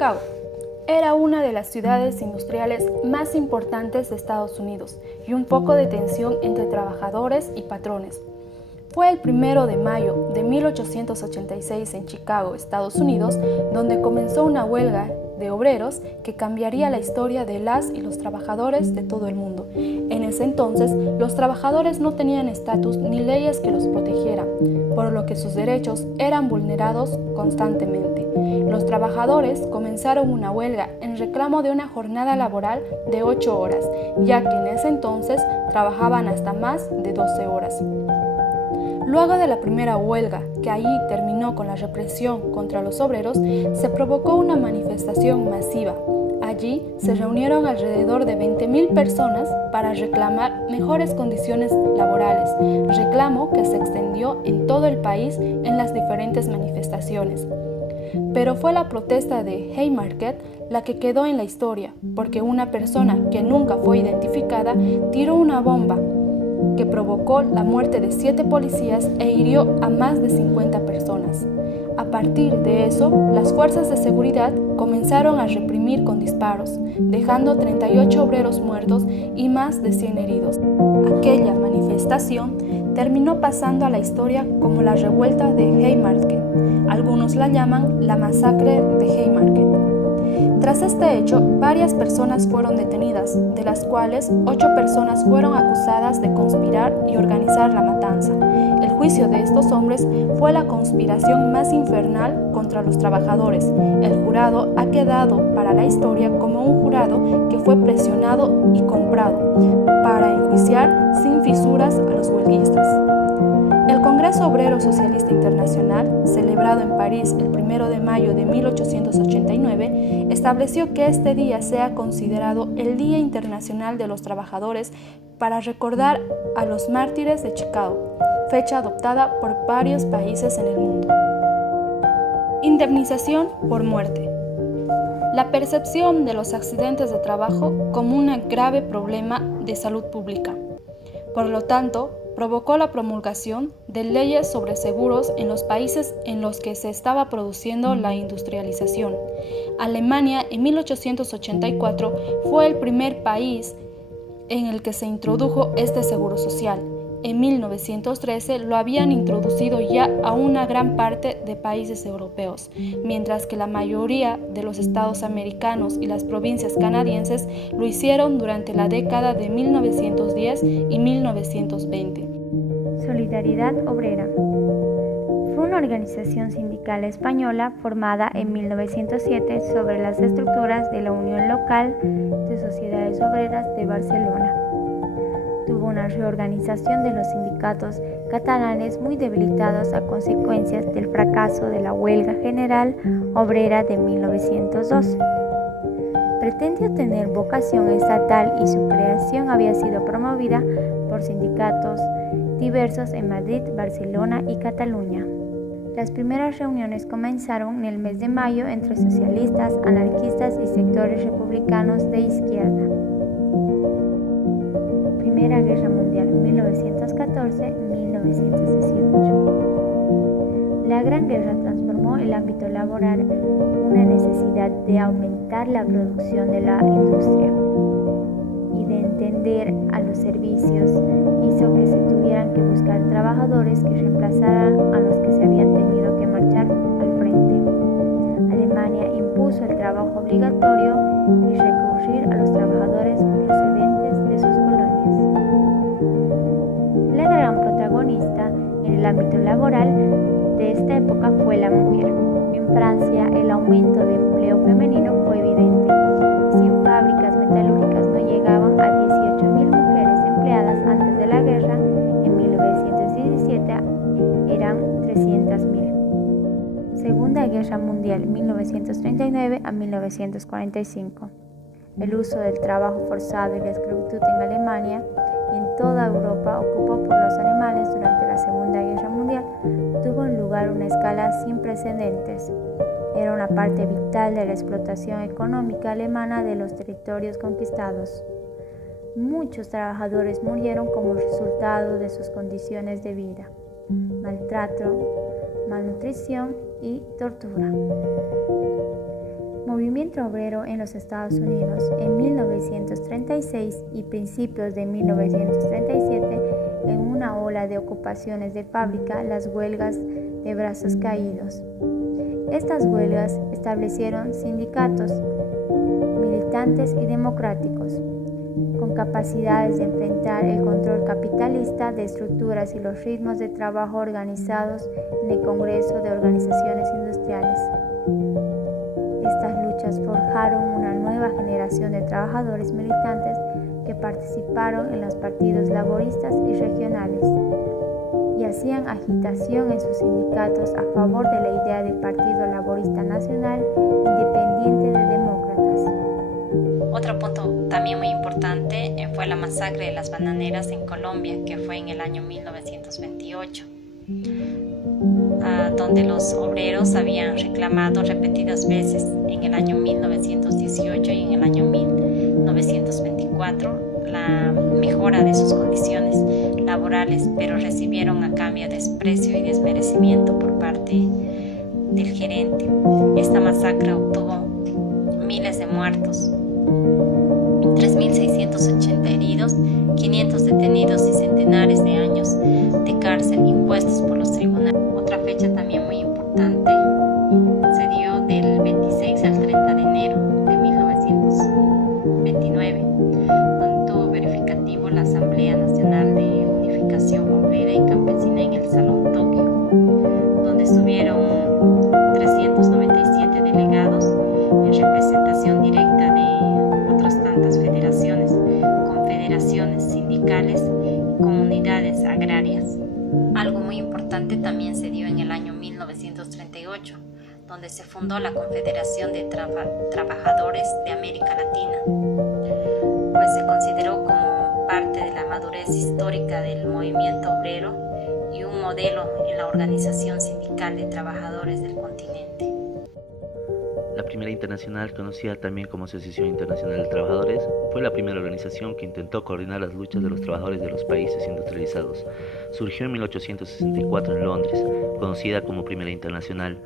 Chicago era una de las ciudades industriales más importantes de Estados Unidos y un foco de tensión entre trabajadores y patrones. Fue el 1 de mayo de 1886 en Chicago, Estados Unidos, donde comenzó una huelga de obreros que cambiaría la historia de las y los trabajadores de todo el mundo. En ese entonces, los trabajadores no tenían estatus ni leyes que los protegieran, por lo que sus derechos eran vulnerados constantemente. Los trabajadores comenzaron una huelga en reclamo de una jornada laboral de 8 horas, ya que en ese entonces trabajaban hasta más de 12 horas. Luego de la primera huelga, que allí terminó con la represión contra los obreros, se provocó una manifestación masiva. Allí se reunieron alrededor de 20,000 personas para reclamar mejores condiciones laborales, reclamo que se extendió en todo el país en las diferentes manifestaciones. Pero fue la protesta de Haymarket la que quedó en la historia, porque una persona que nunca fue identificada tiró una bomba que provocó la muerte de 7 policías e hirió a más de 50 personas. A partir de eso, las fuerzas de seguridad comenzaron a reprimir con disparos, dejando 38 obreros muertos y más de 100 heridos. Aquella manifestación terminó pasando a la historia como la revuelta de Haymarket. Algunos la llaman la masacre de Haymarket. Tras este hecho, varias personas fueron detenidas, de las cuales 8 personas fueron acusadas de conspirar y organizar la matanza. El juicio de estos hombres fue la conspiración más infernal contra los trabajadores. El jurado ha quedado para la historia como un jurado que fue presionado y comprado para enjuiciar sin fisuras a los huelguistas. El Congreso Obrero Socialista Internacional, celebrado en París el 1 de mayo de 1889, estableció que este día sea considerado el Día Internacional de los Trabajadores para recordar a los mártires de Chicago, fecha adoptada por varios países en el mundo. Indemnización por muerte. La percepción de los accidentes de trabajo como un grave problema de salud pública. Por lo tanto, provocó la promulgación de leyes sobre seguros en los países en los que se estaba produciendo la industrialización. Alemania, en 1884, fue el primer país en el que se introdujo este seguro social. En 1913 lo habían introducido ya a una gran parte de países europeos, mientras que la mayoría de los estados americanos y las provincias canadienses lo hicieron durante la década de 1910 y 1920. Solidaridad Obrera. Fue una organización sindical española formada en 1907 sobre las estructuras de la Unión Local de Sociedades Obreras de Barcelona. Tuvo una reorganización de los sindicatos catalanes muy debilitados a consecuencias del fracaso de la Huelga General Obrera de 1902. Pretendía tener vocación estatal y su creación había sido promovida por sindicatos diversos en Madrid, Barcelona y Cataluña. Las primeras reuniones comenzaron en el mes de mayo entre socialistas, anarquistas y sectores republicanos de izquierda. Primera Guerra Mundial, 1914-1918. La Gran Guerra transformó el ámbito laboral, una necesidad de aumentar la producción de la industria y de entender a los servicios, hizo que se tuvieran que buscar trabajadores que reemplazaran a los que se habían tenido que marchar al frente. Alemania impuso el trabajo obligatorio y recurrir a los trabajadores procedentes de sus colonias. La gran protagonista en el ámbito laboral de esta época fue la mujer. En Francia, el aumento de empleo femenino fue evidente. 100 fábricas metalúrgicas no llegaban a 18,000 mujeres empleadas antes de la guerra. En 1917 eran 300,000. Segunda Guerra Mundial, 1939 a 1945. El uso del trabajo forzado y la esclavitud en Alemania y en toda Europa ocupado por los alemanes durante la Segunda Guerra Mundial tuvo lugar a una escala sin precedentes. Era una parte vital de la explotación económica alemana de los territorios conquistados. Muchos trabajadores murieron como resultado de sus condiciones de vida, maltrato, malnutrición y tortura. Movimiento obrero en los Estados Unidos en 1936 y principios de 1937, en una ola de ocupaciones de fábrica, las huelgas de brazos caídos. Estas huelgas establecieron sindicatos militantes y democráticos, con capacidades de enfrentar el control capitalista de estructuras y los ritmos de trabajo organizados en el Congreso de Organizaciones Industriales. Estas luchas forjaron una nueva generación de trabajadores militantes que participaron en los partidos laboristas y regionales y hacían agitación en sus sindicatos a favor de la idea del Partido Laborista Nacional Independiente de Demócratas. Otro punto también muy importante fue la masacre de las bananeras en Colombia, que fue en el año 1928, donde los obreros habían reclamado repetidas veces en el año 1918 y en el año 1924 la mejora de sus condiciones laborales, pero recibieron a cambio desprecio y desmerecimiento por parte del gerente. Esta masacre obtuvo miles de muertos, 3.680 heridos, 500 detenidos y centenares de años de cárcel impuestos por los tribunales. Otra fecha también muy importante se dio del 26 al 30 de enero de 1929, donde tuvo verificativo la Asamblea Nacional de Unificación Obrera y Campesina en el Salón Tokio, donde estuvieron 397 delegados en representación directa de otras tantas federaciones, confederaciones sindicales y comunidades agrarias. Algo muy importante también se dio en el año 1938, donde se fundó la Confederación de Trabajadores de América Latina, pues se consideró como parte de la madurez histórica del movimiento obrero y un modelo en la organización sindical de trabajadores del continente. La primera internacional, conocida también como Asociación Internacional de Trabajadores, fue la primera organización que intentó coordinar las luchas de los trabajadores de los países industrializados. Surgió en 1864 en Londres, conocida como Primera Internacional,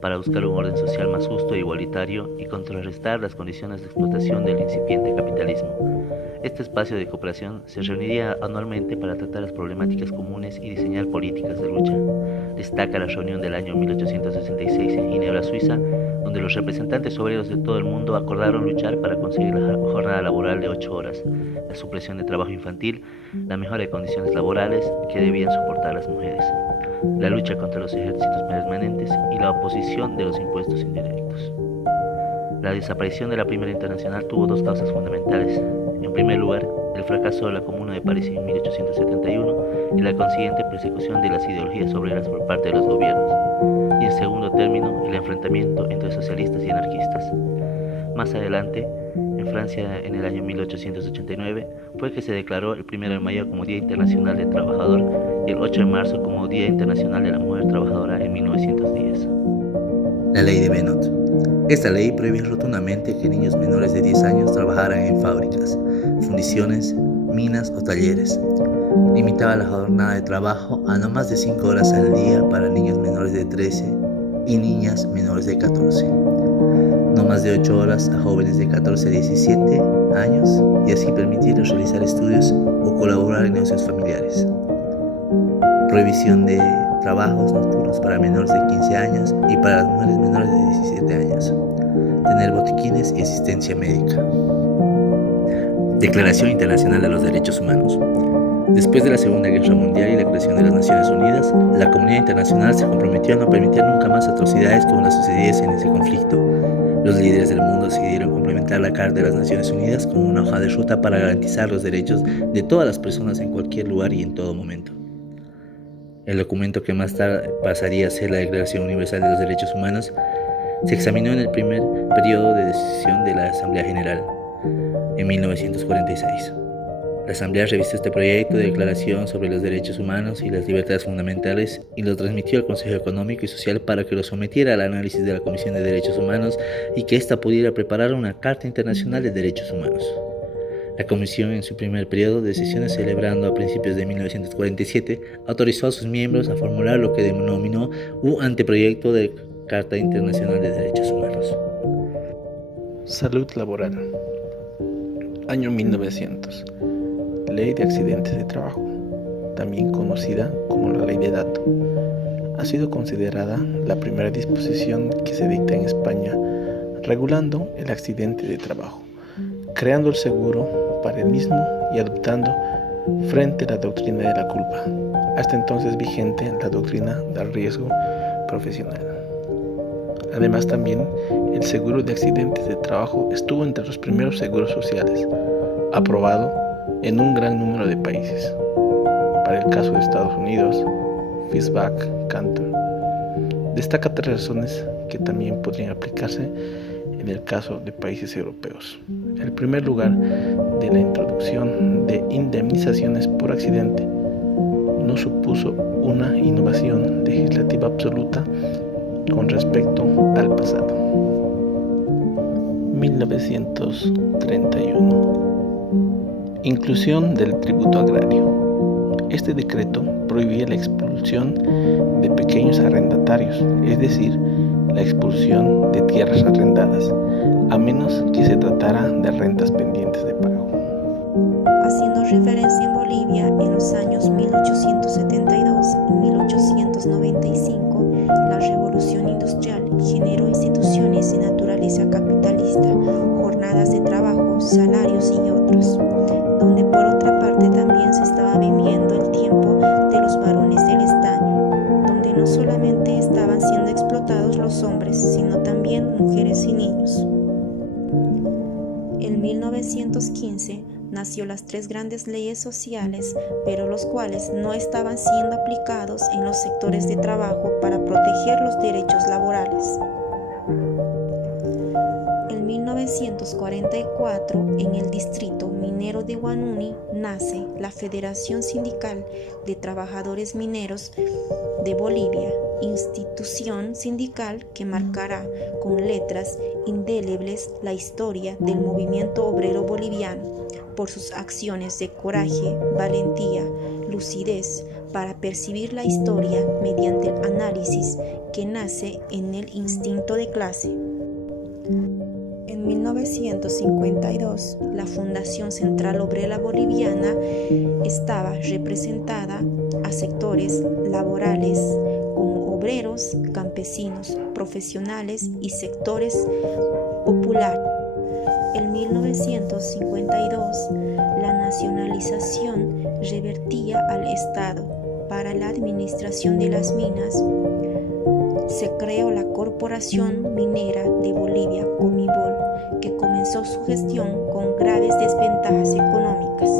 para buscar un orden social más justo e igualitario y contrarrestar las condiciones de explotación del incipiente capitalismo. Este espacio de cooperación se reuniría anualmente para tratar las problemáticas comunes y diseñar políticas de lucha. Destaca la reunión del año 1866 en Ginebra, Suiza, donde los representantes obreros de todo el mundo acordaron luchar para conseguir la jornada laboral de 8 horas, la supresión de trabajo infantil, la mejora de condiciones laborales que debían soportar las mujeres, la lucha contra los ejércitos permanentes y la oposición de los impuestos indirectos. La desaparición de la Primera Internacional tuvo dos causas fundamentales. En primer lugar, el fracaso de la Comuna de París en 1871 y la consiguiente persecución de las ideologías obreras por parte de los gobiernos. Y en segundo término, el enfrentamiento entre socialistas y anarquistas. Más adelante, en Francia, en el año 1889, fue que se declaró el 1 de mayo como Día Internacional del Trabajador y el 8 de marzo como Día Internacional de la Mujer Trabajadora en 1910. La ley de Bennett. Esta ley prohíbe rotundamente que niños menores de 10 años trabajaran en fábricas, fundiciones, minas o talleres. Limitaba la jornada de trabajo a no más de 5 horas al día para niños menores de 13 y niñas menores de 14. No más de 8 horas a jóvenes de 14 a 17 años y así permitirles realizar estudios o colaborar en negocios familiares. Prohibición de trabajos nocturnos para menores de 15 años y para las mujeres menores de 17 años. Tener botiquines y asistencia médica. Declaración Internacional de los Derechos Humanos. Después de la Segunda Guerra Mundial y la creación de las Naciones Unidas, la comunidad internacional se comprometió a no permitir nunca más atrocidades como las sucedidas en ese conflicto. Los líderes del mundo decidieron complementar la Carta de las Naciones Unidas como una hoja de ruta para garantizar los derechos de todas las personas en cualquier lugar y en todo momento. El documento, que más tarde pasaría a ser la Declaración Universal de los Derechos Humanos, se examinó en el primer periodo de decisión de la Asamblea General, en 1946. La Asamblea revisó este proyecto de declaración sobre los derechos humanos y las libertades fundamentales y lo transmitió al Consejo Económico y Social para que lo sometiera al análisis de la Comisión de Derechos Humanos y que ésta pudiera preparar una Carta Internacional de Derechos Humanos. La Comisión, en su primer periodo de sesiones celebrando a principios de 1947, autorizó a sus miembros a formular lo que denominó un anteproyecto de Carta Internacional de Derechos Humanos. Salud laboral. Año 1900. Ley de accidentes de trabajo, también conocida como la Ley de Dato. Ha sido considerada la primera disposición que se dicta en España regulando el accidente de trabajo, creando el seguro para el mismo y adoptando frente a la doctrina de la culpa, hasta entonces vigente la doctrina del riesgo profesional. Además, también el seguro de accidentes de trabajo estuvo entre los primeros seguros sociales, aprobado en un gran número de países. Para el caso de Estados Unidos, Fischbach, Cantor. Destaca 3 razones que también podrían aplicarse en el caso de países europeos. En primer lugar, de la introducción de indemnizaciones por accidente no supuso una innovación legislativa absoluta con respecto al pasado. 1931. Inclusión del tributo agrario. Este decreto prohibía la expulsión de pequeños arrendatarios, es decir, la expulsión de tierras arrendadas, a menos que se tratara de rentas pendientes de pago. Haciendo referencia en Bolivia, en los años 1872 y 1895, la revolución industrial generó instituciones de naturaleza capitalista, jornadas de trabajo, salarios y otros, donde por otra parte también se estaba viviendo el tiempo de los varones del estaño, donde no solamente estaban siendo explotados los hombres, sino también mujeres y niños. En 1915 nació las 3 grandes leyes sociales, pero los cuales no estaban siendo aplicados en los sectores de trabajo para proteger los derechos laborales. En 1944, en el distrito minero de Huanuni, nace la Federación Sindical de Trabajadores Mineros de Bolivia, institución sindical que marcará con letras indelebles la historia del movimiento obrero boliviano por sus acciones de coraje, valentía, lucidez para percibir la historia mediante el análisis que nace en el instinto de clase. En 1952, la Fundación Central Obrera Boliviana estaba representada a sectores laborales como obreros, campesinos, profesionales y sectores populares. En 1952, la nacionalización revertía al Estado para la administración de las minas. Se creó la Corporación Minera de Bolivia, Comibol, que comenzó su gestión con graves desventajas económicas.